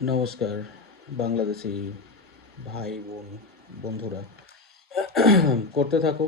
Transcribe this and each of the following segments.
নমস্কার বাংলাদেশি ভাই বোন বন্ধুরা। করতে থাকো,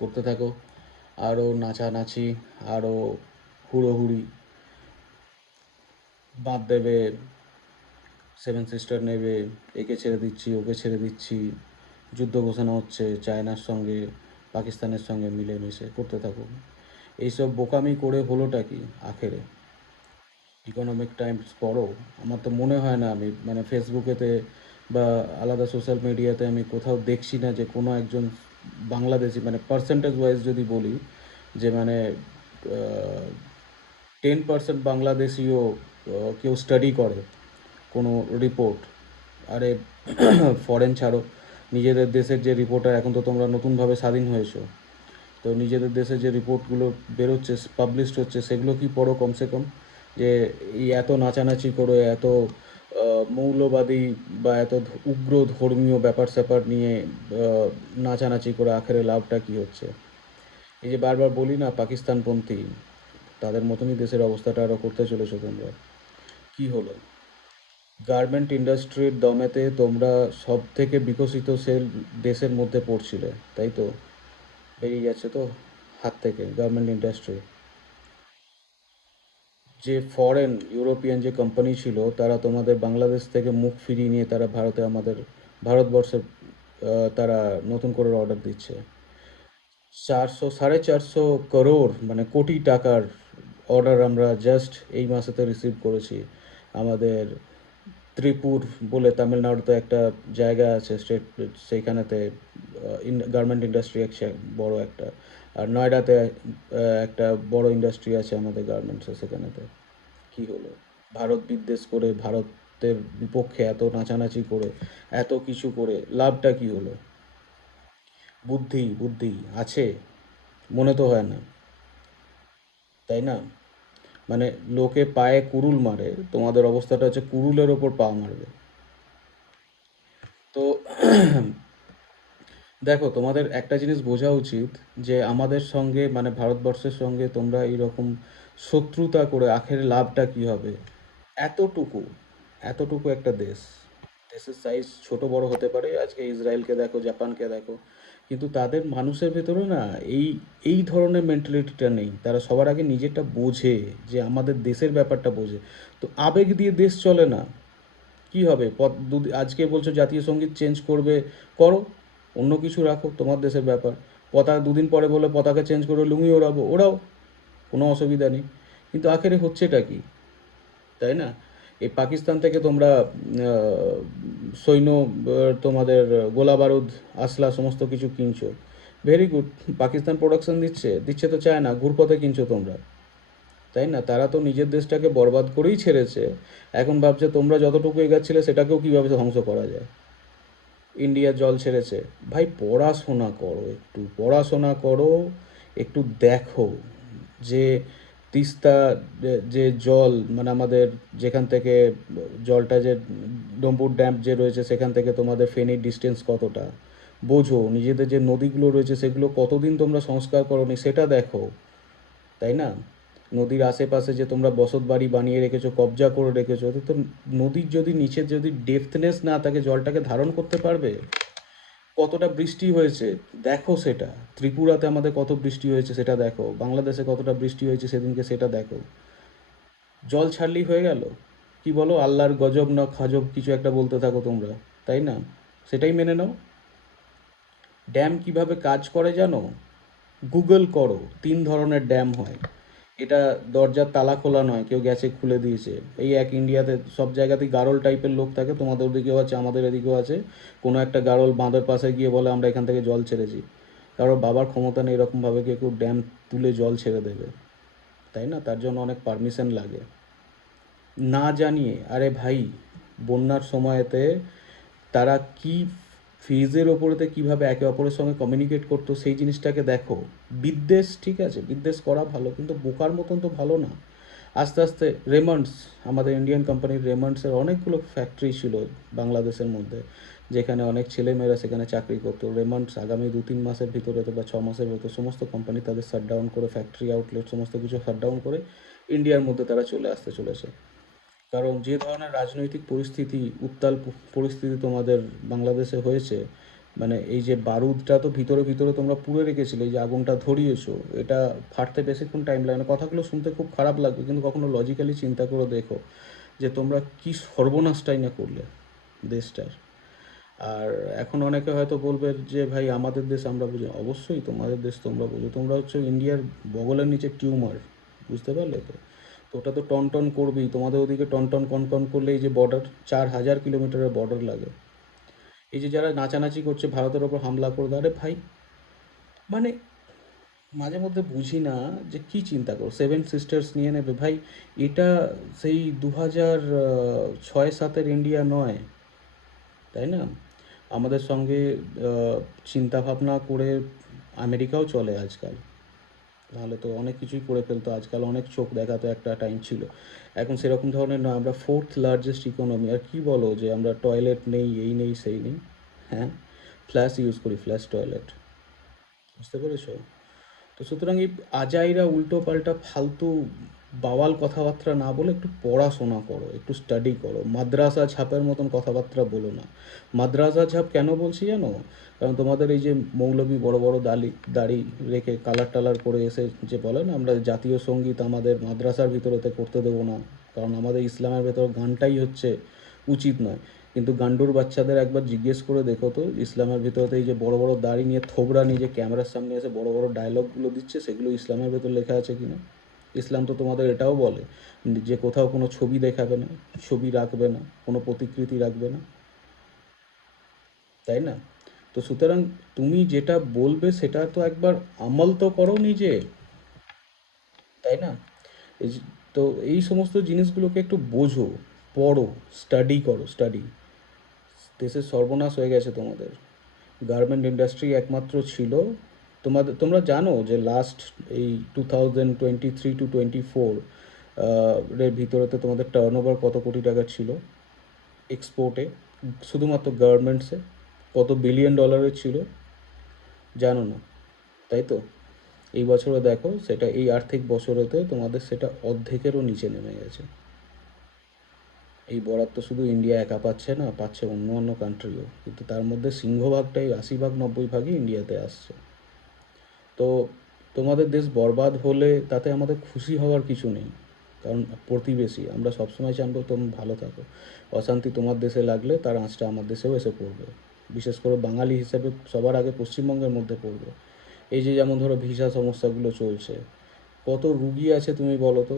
করতে থাকো। আরও নাচানাচি, আরও হুড়োহুড়ি। বাঁধ দেবে, সেভেন সিস্টার নেবে, একে ছেড়ে দিচ্ছি ওকে ছেড়ে দিচ্ছি, যুদ্ধ ঘোষণা হচ্ছে চায়নার সঙ্গে, পাকিস্তানের সঙ্গে মিলেমিশে করতে থাকো। এইসব বোকামি করে হলোটা কি আখেরে? ইকোনমিক টাইমস পড়ো। আমার তো মনে হয় না, আমি মানে ফেসবুকেতে বা আলাদা সোশ্যাল মিডিয়াতে আমি কোথাও দেখছি না যে কোনো একজন বাংলাদেশি, মানে পার্সেন্টেজ ওয়াইজ যদি বলি, যে মানে 10% বাংলাদেশিও কেউ স্টাডি করে কোনো রিপোর্ট। আরে ফরেন ছাড়ো, নিজেদের দেশের যে রিপোর্টার, এখন তো তোমরা নতুনভাবে স্বাধীন হয়েছো, তো নিজেদের দেশে যে রিপোর্টগুলো বেরোচ্ছে, পাবলিশড হচ্ছে, সেগুলো কি পড়ো কমসে কম। যে এই এত নাচানাচি করে, এত মৌলবাদী বা এত উগ্র ধর্মীয় ব্যাপার স্যাপার নিয়ে নাচানাচি করে আখেরে লাভটা কি হচ্ছে? এই যে বারবার বলি না পাকিস্তানপন্থী, তাদের মতনই দেশের অবস্থাটা আরও করতে চলেছো তোমরা। কি হলো? গার্মেন্ট ইন্ডাস্ট্রির দমেতে তোমরা সব থেকে বিকশিত সেল দেশের মধ্যে পড়ছিলে, তাই তো? বেরিয়ে যাচ্ছে তো হাত থেকে গার্মেন্ট ইন্ডাস্ট্রি। যে ফরেন ইউরোপিয়ান যে কোম্পানি ছিল, তারা তোমাদের বাংলাদেশ থেকে মুখ ফিরিয়ে নিয়ে তারা ভারতে, আমাদের ভারতবর্ষে তারা নতুন করে অর্ডার দিচ্ছে। 400 সাড়ে 400 করোড় মানে কোটি টাকার অর্ডার আমরা জাস্ট এই মাসেতে রিসিভ করেছি। আমাদের ত্রিপুর বলে তামিলনাড়ুতে একটা জায়গা আছে স্টেট, সেইখানেতে গার্মেন্ট ইন্ডাস্ট্রি আছে বড় একটা। আর নয়ডাতে একটা বড় ইন্ডাস্ট্রি আছে আমাদের গার্মেন্টসের, সেখানেতে। কি হলো? ভারত বিদ্বেষ করে, ভারতের বিপক্ষে এত নাচানাচি করে, এত কিছু করে লাভটা কি হলো? বুদ্ধি বুদ্ধি আছে? মনে তো হয় না, তাই না? মানে লোকে পায়ে কুড়ুল মারে, তোমাদের অবস্থাটা হচ্ছে কুড়ুলের ওপর পা মারবে। তো দেখো, তোমাদের একটা জিনিস বোঝা উচিত, যে আমাদের সঙ্গে মানে ভারতবর্ষের সঙ্গে তোমরা এইরকম শত্রুতা করে আখের লাভটা কি হবে? এতটুকু, এতটুকু একটা দেশ, দেশের সাইজ ছোট বড় হতে পারে, আজকে ইসরায়েলকে দেখো, জাপানকে দেখো, কিন্তু তাদের মানুষের ভেতরে না এই এই ধরনের মেন্টালিটিটা নেই। তারা সবার আগে নিজেরটা বোঝে, যে আমাদের দেশের ব্যাপারটা বোঝে। তো আবেগ দিয়ে দেশ চলে না। কি হবে? আজকে বলছো জাতীয় সঙ্গীত চেঞ্জ করবে, করো, অন্য কিছু রাখো, তোমার দেশের ব্যাপার। পতাকা দুদিন পরে বলে পতাকা চেঞ্জ করে লুঙ্গি ওড়াবো, ওরাও, কোনো অসুবিধা নেই। কিন্তু আখেরে হচ্ছেটা কি, তাই না? এই পাকিস্তান থেকে তোমরা সৈন্য, তোমাদের গোলা বারুদ, আসলা সমস্ত কিছু কিনছো। Very good. পাকিস্তান প্রোডাকশন দিচ্ছে, দিচ্ছে তো চায় না, ঘুরপথে কিনছো তোমরা, তাই না? তারা তো নিজের দেশটাকে বরবাদ করেই ছেড়েছে। এখন ভাবছে তোমরা যতটুকু এগাচ্ছিলে সেটাকেও কীভাবে ধ্বংস করা যায়। ইন্ডিয়া জল ছেড়েছে। ভাই পড়াশোনা করো, একটু পড়াশোনা করো, একটু দেখো যে তিস্তা, যে জল মানে আমাদের যেখান থেকে জলটা, যে ডম্বুর ড্যাম যে রয়েছে সেখান থেকে তোমাদের ফেনীর ডিস্টেন্স কতটা, বোঝো। নিজেদের যে নদীগুলো রয়েছে সেগুলো কতদিন তোমরা সংস্কার করোনি সেটা দেখো, তাই না? নদীর আশেপাশে যে তোমরা বসত বাড়ি বানিয়ে রেখেছো, কবজা করে রেখেছো, তো তো নদীর যদি নিচে যদি ডেপথনেস না থাকে, জলটাকে ধারণ করতে পারবে? কতটা বৃষ্টি হয়েছে দেখো সেটা। ত্রিপুরাতে আমাদের কত বৃষ্টি হয়েছে সেটা দেখো, বাংলাদেশে কতটা বৃষ্টি হয়েছে সেদিনকে সেটা দেখো। জল ছাড়লেই হয়ে গেল? কি বলো, আল্লাহর গজব না খাজব কিছু একটা বলতে থাকো তোমরা, তাই না? সেটাই মেনে নাও। ড্যাম কিভাবে কাজ করে জানো? গুগল করো, 3 ধরনের ড্যাম হয়। এটা দরজার তালা খোলা নয়, কেউ গেছে খুলে দিয়েছে। এই এক ইন্ডিয়াতে সব জায়গাতেই গারল টাইপের লোক থাকে, তোমাদের ওদিকেও আছে, আমাদের এদিকেও আছে। কোনো একটা গারল বাঁধের পাশে গিয়ে বলে আমরা এখান থেকে জল ছেড়েছি। কারোর বাবার ক্ষমতা নেই এরকমভাবে কেউ কেউ ড্যাম তুলে জল ছেড়ে দেবে, তাই না? তার জন্য অনেক পারমিশন লাগে। না জানিয়ে, আরে ভাই, বন্যার সময়তে তারা কি ফেজের ওপরেতে কীভাবে একে অপরের সঙ্গে কমিউনিকেট করতো সেই জিনিসটাকে দেখো। বিদ্বেষ ঠিক আছে, বিদ্বেষ করা ভালো, কিন্তু বোকার মতন তো ভালো না। আস্তে আস্তে রেমন্ডস, আমাদের ইন্ডিয়ান কোম্পানির রেমন্ডসের অনেকগুলো ফ্যাক্টরি ছিল বাংলাদেশের মধ্যে, যেখানে অনেক ছেলেমেয়েরা সেখানে চাকরি করতো। রেমন্ডস আগামী 2-3 মাসের ভিতরে বা 6 মাসের ভেতর সমস্ত কোম্পানি তাদের শাটডাউন করে, ফ্যাক্টরি আউটলেট সমস্ত কিছু শাটডাউন করে ইন্ডিয়ার মধ্যে তারা চলে আসতে চলেছে। কারণ যে ধরনের রাজনৈতিক পরিস্থিতি, উত্তাল পরিস্থিতি তোমাদের বাংলাদেশে হয়েছে, মানে এই যে বারুদটা তো ভিতরে ভিতরে তোমরা পুড়ে রেখেছিলে, এই যে আগুনটা ধরিয়েছো, এটা ফাটতে বেশিক্ষণ টাইম লাগে না। কথাগুলো শুনতে খুব খারাপ লাগবে, কিন্তু কখনো লজিক্যালি চিন্তা করে দেখো যে তোমরা কি সর্বনাশটাই না করলে দেশটার। আর এখন অনেকে হয়তো বলবে যে ভাই আমাদের দেশ আমরা বুঝি, অবশ্যই তোমাদের দেশ তোমরা বুঝো, তোমরা হচ্ছে ইন্ডিয়ার বগলের নিচে টিউমার, বুঝতে পারলে তো? তো ওটা তো টন টন করবেই, তোমাদের ওদিকে টন টন কন কন করলে এই যে বর্ডার, 4,000 কিলোমিটারের বর্ডার লাগে। এই যে যারা নাচানাচি করছে ভারতের ওপর হামলা করবে, আরে ভাই, মানে মাঝে মধ্যে বুঝি না যে কি চিন্তা করো, সেভেন সিস্টার্স নিয়ে নেবে ভাই। এটা সেই 2006-7-এর ইন্ডিয়া নয়, তাই না? আমাদের সঙ্গে চিন্তা ভাবনা করে আমেরিকাও চলে আজকাল, নাহলে তো অনেক কিছুই করে ফেলতো আজকাল, অনেক চোখ দেখাতো একটা টাইম ছিল। এখন সেরকম ধরনের নয়, আমরা ফোর্থ লার্জেস্ট ইকোনমি, আর কি বলো যে আমরা টয়লেট নেই, এই নেই, সেই নেই। হ্যাঁ, ফ্ল্যাশ ইউজ করি, ফ্ল্যাশ টয়লেট, বুঝতে পেরেছো? তো সুতরাং এই আজাইরা উল্টো পাল্টা ফালতু বাওয়াল কথাবার্তা না বলে একটু পড়াশোনা করো, একটু স্টাডি করো, মাদ্রাসা ছাপের মতন কথাবার্তা বলো না। মাদ্রাসা ছাপ কেন বলছি জানো? কারণ তোমাদের এই যে মৌলবি বড় বড় দাড়ি রেখে কালার টালার করে এসে যে বলে না আমরা জাতীয় সঙ্গীত আমাদের মাদ্রাসার ভিতরেতে করতে দেবো না, কারণ আমাদের ইসলামের ভেতর গানটাই হচ্ছে উচিত নয়। কিন্তু গান্ডুর বাচ্চাদের একবার জিজ্ঞেস করে দেখো তো, ইসলামের ভিতরতে এই যে বড় বড় দাড়ি নিয়ে থোবরা নিয়ে যে ক্যামেরার সামনে এসে বড় বড় ডায়লগগুলো দিচ্ছে, সেগুলো ইসলামের ভেতর লেখা আছে কিনা? ইসলাম তো তোমাদের এটাও বলে যে কোথাও কোনো ছবি দেখাবে না, ছবি রাখবে না, কোনো প্রতিকৃতি রাখবে না, তাই না? তো সুতরাং তুমি যেটা বলবে সেটা তো একবার আমল তো করো নিজে, তাই না? এই তো এই সমস্ত জিনিসগুলোকে একটু বোঝো, পড়ো, স্টাডি করো, স্টাডি। দেশের সর্বনাশ হয়ে গেছে তোমাদের। গার্মেন্ট ইন্ডাস্ট্রি একমাত্র ছিল তোমরা জানো যে লাস্ট এই 2023-24 এর ভিতরেতে তোমাদের টার্নওভার কত কোটি টাকা ছিল এক্সপোর্টে, শুধুমাত্র গার্মেন্টসে? কত বিলিয়ন ডলারের ছিল, জানো না, তাই তো? এই বছরে দেখো সেটা, এই আর্থিক বছরেতে তোমাদের সেটা অর্ধেকেরও নিচে নেমে গেছে। এই বরাদ্দ শুধু ইন্ডিয়া একা পাচ্ছে না, পাচ্ছে অন্য অন্য কান্ট্রিও, কিন্তু তার মধ্যে সিংহভাগটাই, 80 ভাগ 90 ভাগই ইন্ডিয়াতে আসছে। তো তোমাদের দেশ বরবাদ হলে তাতে আমাদের খুশি হওয়ার কিছু নেই, কারণ প্রতিবেশী আমরা সবসময় চাইবো তুমি ভালো থাকো। অশান্তি তোমার দেশে লাগলে তার আঁচটা আমার দেশেও এসে পড়বে, বিশেষ করে বাঙালি হিসেবে সবার আগে পশ্চিমবঙ্গের মধ্যে পড়বে। এই যে যেমন ধরো ভিসা সমস্যাগুলো চলছে, কত রুগী আছে তুমি বলো তো,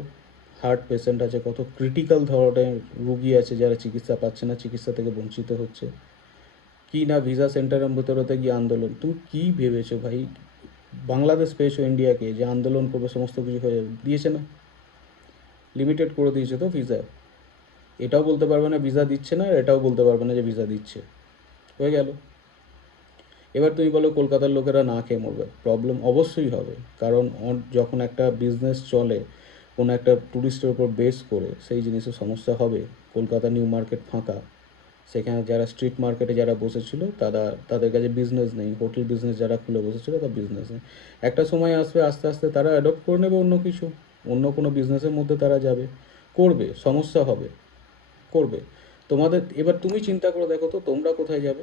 হার্ট পেশেন্ট আছে, কত ক্রিটিক্যাল ধরনের রুগী আছে যারা চিকিৎসা পাচ্ছে না, চিকিৎসা থেকে বঞ্চিত হচ্ছে। কি না ভিসা সেন্টারের ভেতরতে গিয়ে আন্দোলন, তুমি কি ভেবেছো ভাই? বাংলাদেশ পেয়েছো ইন্ডিয়াকে যে আন্দোলন করবে সমস্ত কিছু হয়ে যাবে, দিয়েছে না? লিমিটেড করে দিয়েছে তো ভিসা। এটাও বলতে পারবে না ভিসা দিচ্ছে না, আর এটাও বলতে পারবে না যে ভিসা দিচ্ছে, হয়ে গেল। এবার তুমি বলো কলকাতার লোকেরা না খেয়ে মরবে, প্রবলেম অবশ্যই হবে। কারণ যখন একটা বিজনেস চলে কোনো একটা ট্যুরিস্টের উপর বেস করে, সেই জিনিসের সমস্যা হবে। কলকাতা নিউ মার্কেট ফাঁকা, সেখানে যারা স্ট্রিট মার্কেটে যারা বসেছিল তাদের কাছে বিজনেস নেই, হোটেল বিজনেস যারা খুলে বসেছিল তার বিজনেস নেই। একটা সময় আসবে, আস্তে আস্তে তারা অ্যাডপ্ট করে নেবে অন্য কিছু, অন্য কোনো বিজনেসের মধ্যে তারা যাবে, করবে, সমস্যা হবে, করবে। তোমাদের এবার তুমি চিন্তা করে দেখো তো তোমরা কোথায় যাবে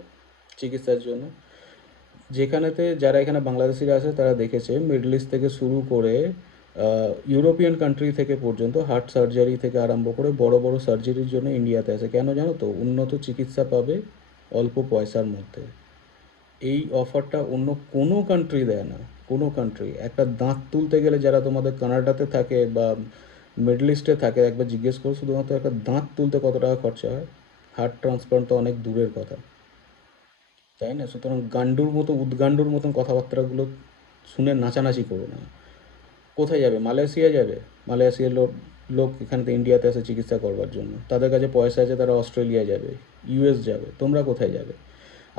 চিকিৎসার জন্য? যেখানেতে যারা এখানে বাংলাদেশিরা আছে তারা দেখেছে মিডল ইস্ট থেকে শুরু করে ইউরোপিয়ান কান্ট্রি থেকে পর্যন্ত হার্ট সার্জারি থেকে আরম্ভ করে বড় বড় সার্জারির জন্য ইন্ডিয়াতে আসে, কেন জানো তো? উন্নত চিকিৎসা পাবে অল্প পয়সার মধ্যে। এই অফারটা অন্য কোনো কান্ট্রি দেয় না, কোনো কান্ট্রি। একটা দাঁত তুলতে গেলে যারা তোমাদের কানাডাতে থাকে বা মিডল ইস্টে থাকে, একবার জিজ্ঞেস করো শুধুমাত্র একটা দাঁত তুলতে কত টাকা খরচা হয়। হার্ট ট্রান্সপ্লান্ট তো অনেক দূরের কথা, তাই না? সুতরাং গান্ডুর মতো উদ্গান্ডুর মতন কথাবার্তাগুলো শুনে নাচানাচি করো না। কোথায় যাবে? মালয়েশিয়া যাবে? মালয়েশিয়ার লোক লোক এখান থেকে ইন্ডিয়াতে আসে চিকিৎসা করবার জন্য, তাদের কাছে পয়সা আছে, তারা অস্ট্রেলিয়া যাবে, ইউএস যাবে, তোমরা কোথায় যাবে?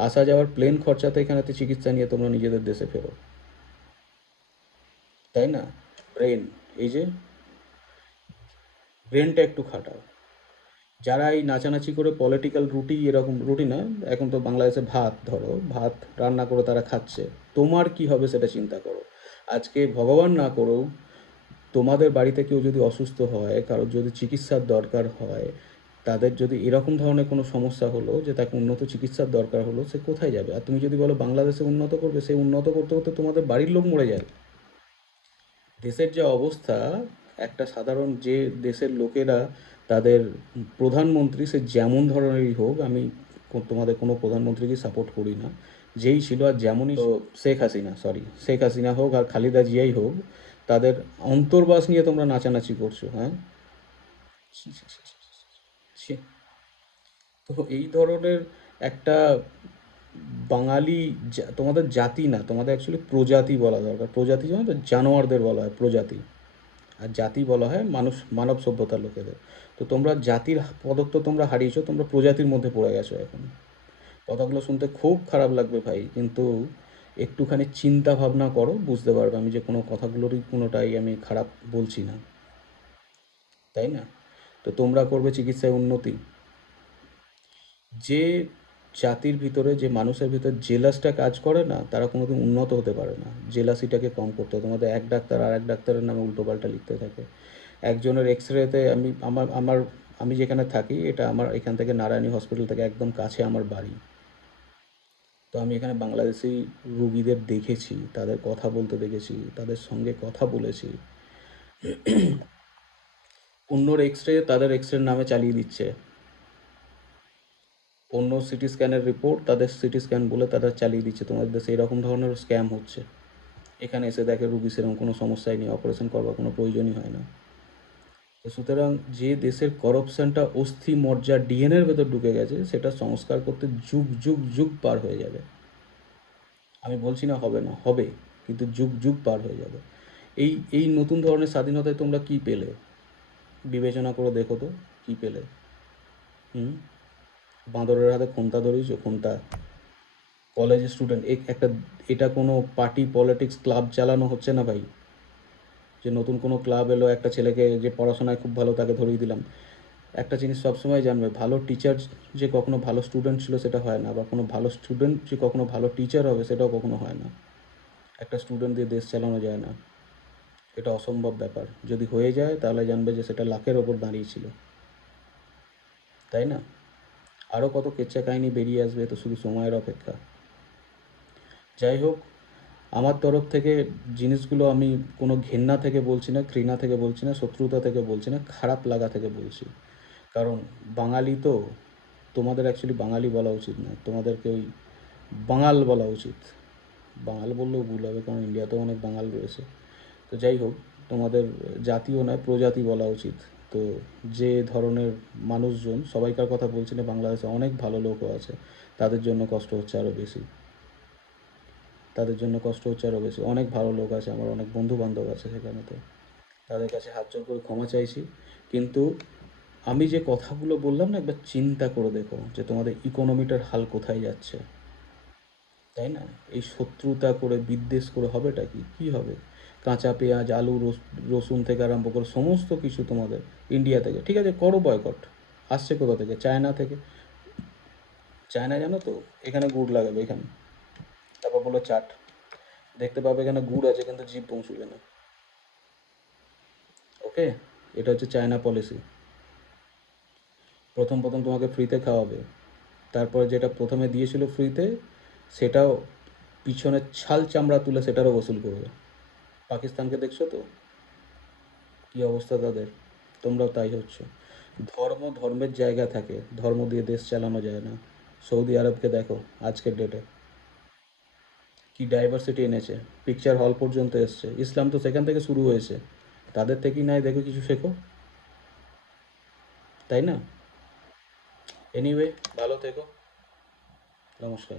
আসা যাওয়ার প্লেন খরচাতে এখানেতে চিকিৎসা নিয়ে তোমরা নিজেদের দেশে ফেরো, তাই না? ব্রেন, এই যে ব্রেনটা একটু খাটাও। যারা এই নাচানাচি করে পলিটিক্যাল রুটি, এরকম রুটি না, এখন তো বাংলাদেশে ভাত, ধরো ভাত রান্না করে তারা খাচ্ছে, তোমার কি হবে সেটা চিন্তা করো। আজকে ভগবান না করো, তোমাদের বাড়িতে কেউ যদি অসুস্থ হয়, কারোর যদি চিকিৎসার দরকার হয়, তাদের যদি এরকম ধরনের কোনো সমস্যা হলো যে তাকে উন্নত চিকিৎসার দরকার হলো, সে কোথায় যাবে? আর তুমি যদি বলো বাংলাদেশে উন্নত করবে, সেই উন্নত করতে করতে তোমাদের বাড়ির লোক মরে যায়। দেশের যে অবস্থা, একটা সাধারণ যে দেশের লোকেরা তাদের প্রধানমন্ত্রী, সে যেমন ধরনেরই হোক, আমি তোমাদের কোনো প্রধানমন্ত্রীকে সাপোর্ট করি না, যেই ছিল আর যেমনই তো শেখ হাসিনা, সরি, শেখ হাসিনা হোক আর খালেদা জিয়াই হোক, তাদের অন্তর্বাস নিয়ে তোমরা নাচানাচি করছো, হ্যাঁ? ছি, ছি, ছি, ছি, ছি। তো এই ধরনের একটা বাঙালি, তোমাদের জাতি না, তোমাদের অ্যাকচুয়ালি প্রজাতি বলা দরকার। প্রজাতি জানো তো, জানোয়ারদের বলা হয় প্রজাতি, আর জাতি বলা হয় মানুষ, মানব সভ্যতার লোকেদের। তো তোমরা জাতির পদক তো তোমরা হারিয়েছো, তোমরা প্রজাতির মধ্যে পড়ে গেছো এখন। কথাগুলো শুনতে খুব খারাপ লাগবে ভাই, কিন্তু একটুখানি চিন্তা ভাবনা করো, বুঝতে পারবে আমি যে কোনো কথাগুলোরই কোনোটাই আমি খারাপ বলছি না, তাই না? তো তোমরা করবে চিকিৎসায় উন্নতি, যে জাতির ভিতরে, যে মানুষের ভিতরে জেলাসটা কাজ করে না, তারা কোনোদিন উন্নত হতে পারে না। জেলাসিটাকে কম করতে হবে তোমাদের। এক ডাক্তার আর এক ডাক্তারের নামে উল্টোপাল্টা লিখতে থাকে। একজনের এক্স রেতে, আমি যেখানে থাকি, এটা আমার এখান থেকে নারায়ণী হসপিটাল থেকে একদম কাছে আমার বাড়ি। তো আমি এখানে বাংলাদেশি রুগীদের দেখেছি, তাদের কথা বলতে দেখেছি, তাদের সঙ্গে কথা বলেছি। অন্যর এক্স রে তাদের এক্স রের নামে চালিয়ে দিচ্ছে, অন্য সিটি স্ক্যানের রিপোর্ট তাদের সিটি স্ক্যান বলে তারা চালিয়ে দিচ্ছে। তোমাদের দেশে এরকম ধরনের স্ক্যাম হচ্ছে। এখানে এসে দেখে রুগী সেরকম কোনো সমস্যাই নেই, অপারেশন করবার কোনো প্রয়োজনই হয় না। তো সুতরাং যে দেশের করাপশনটা অস্থি মজ্জা ডিএনএর ভেতর ঢুকে গেছে, সেটা সংস্কার করতে যুগ যুগ যুগ পার হয়ে যাবে। আমি বলছি না হবে না, হবে, কিন্তু যুগ যুগ পার হয়ে যাবে। এই এই নতুন ধরনের স্বাধীনতায় তোমরা কি পেলে? বিবেচনা করে দেখো তো, কি পেলে? হুম? বাঁদরের হাতে খুন্তা ধরিয়েছো, খুন্তা। কলেজ স্টুডেন্ট, একটা, এটা কোনো পার্টি পলিটিক্স ক্লাব চালানো হচ্ছে না ভাই, যে নতুন কোনো ক্লাব এলো, একটা ছেলেকে যে পড়াশোনায় খুব ভালো তাকে ধরিয়ে দিলাম। একটা জিনিস সবসময় জানবে, ভালো টিচার যে কখনো ভালো স্টুডেন্ট ছিল সেটা হয় না, বা কোনো ভালো স্টুডেন্ট যে কখনো ভালো টিচার হবে সেটাও কখনো হয় না। একটা স্টুডেন্ট দিয়ে দেশ চালানো যায় না, এটা অসম্ভব ব্যাপার। যদি হয়ে যায় তাহলে জানবে যে সেটা লাখের ওপর দাঁড়িয়েছিল, তাই না? আরও কত কেচ্চা কাহিনী বেরিয়ে আসবে, তো শুধু সময়ের অপেক্ষা। যাই হোক, আমার তরফ থেকে জিনিসগুলো আমি কোনো ঘেন্না থেকে বলছি না, ঘৃণা থেকে বলছি না, শত্রুতা থেকে বলছি না, খারাপ লাগা থেকে বলছি। কারণ বাঙালি তো, তোমাদের অ্যাকচুয়ালি বাঙালি বলা উচিত না, তোমাদেরকে ওই বাঙাল বলা উচিত। বাঙাল বললেও ভুল হবে, কারণ ইন্ডিয়াতেও অনেক বাঙাল রয়েছে। তো যাই হোক, তোমাদের জাতীয় নয় প্রজাতি বলা উচিত। তো যে ধরনের মানুষজন, সবাইকার কথা বলছি না, বাংলাদেশে অনেক ভালো লোকও আছে, তাদের জন্য কষ্ট হচ্ছে আরও বেশি। তাদের জন্য কষ্ট হচ্ছে আরও বেশি। অনেক ভালো লোক আছে, আমার অনেক বন্ধু বান্ধব আছে সেখানেতে, তাদের কাছে হাত জোড় করে ক্ষমা চাইছি। কিন্তু আমি যে কথাগুলো বললাম না, একবার চিন্তা করে দেখো যে তোমাদের ইকোনমিটার হাল কোথায় যাচ্ছে, তাই না? এই শত্রুতা করে, বিদ্বেষ করে হবেটা কি? কী হবে? কাঁচা পেঁয়াজ, আলু, রসুন থেকে আরম্ভ করে সমস্ত কিছু তোমাদের ইন্ডিয়া থেকে, ঠিক আছে করো বয়কট, আসছে কোথা থেকে? চায়না থেকে। চায়না জানো তো, এখানে গুড় লাগাবে এখানে, তারপর বলো চাট, দেখতে পাবে এখানে গুড় আছে কিন্তু জিভ পৌঁছবে না। ওকে, এটা হচ্ছে চায়না পলিসি। প্রথম প্রথম তোমাকে ফ্রিতে খাওয়াবে, তারপরে যেটা প্রথমে দিয়েছিল ফ্রিতে, সেটাও পিছনের ছাল চামড়া তুলে সেটারও ওসুল করবে। পাকিস্তানকে দেখছো তো, কী অবস্থা তাদের? তোমরাও তাই হচ্ছে। ধর্ম ধর্মের জায়গা থাকে, ধর্ম দিয়ে দেশ চালানো যায় না। সৌদি আরবকে দেখো আজকের ডেটে, কি ডাইভার্সিটি এনেছে, পিকচার হল পর্যন্ত এসছে। ইসলাম তো সেখান থেকে শুরু হয়েছে, তাদের থেকেই নাই দেখো কিছু শেখো, তাই না? এনিওয়ে, ভালো থেকো, নমস্কার।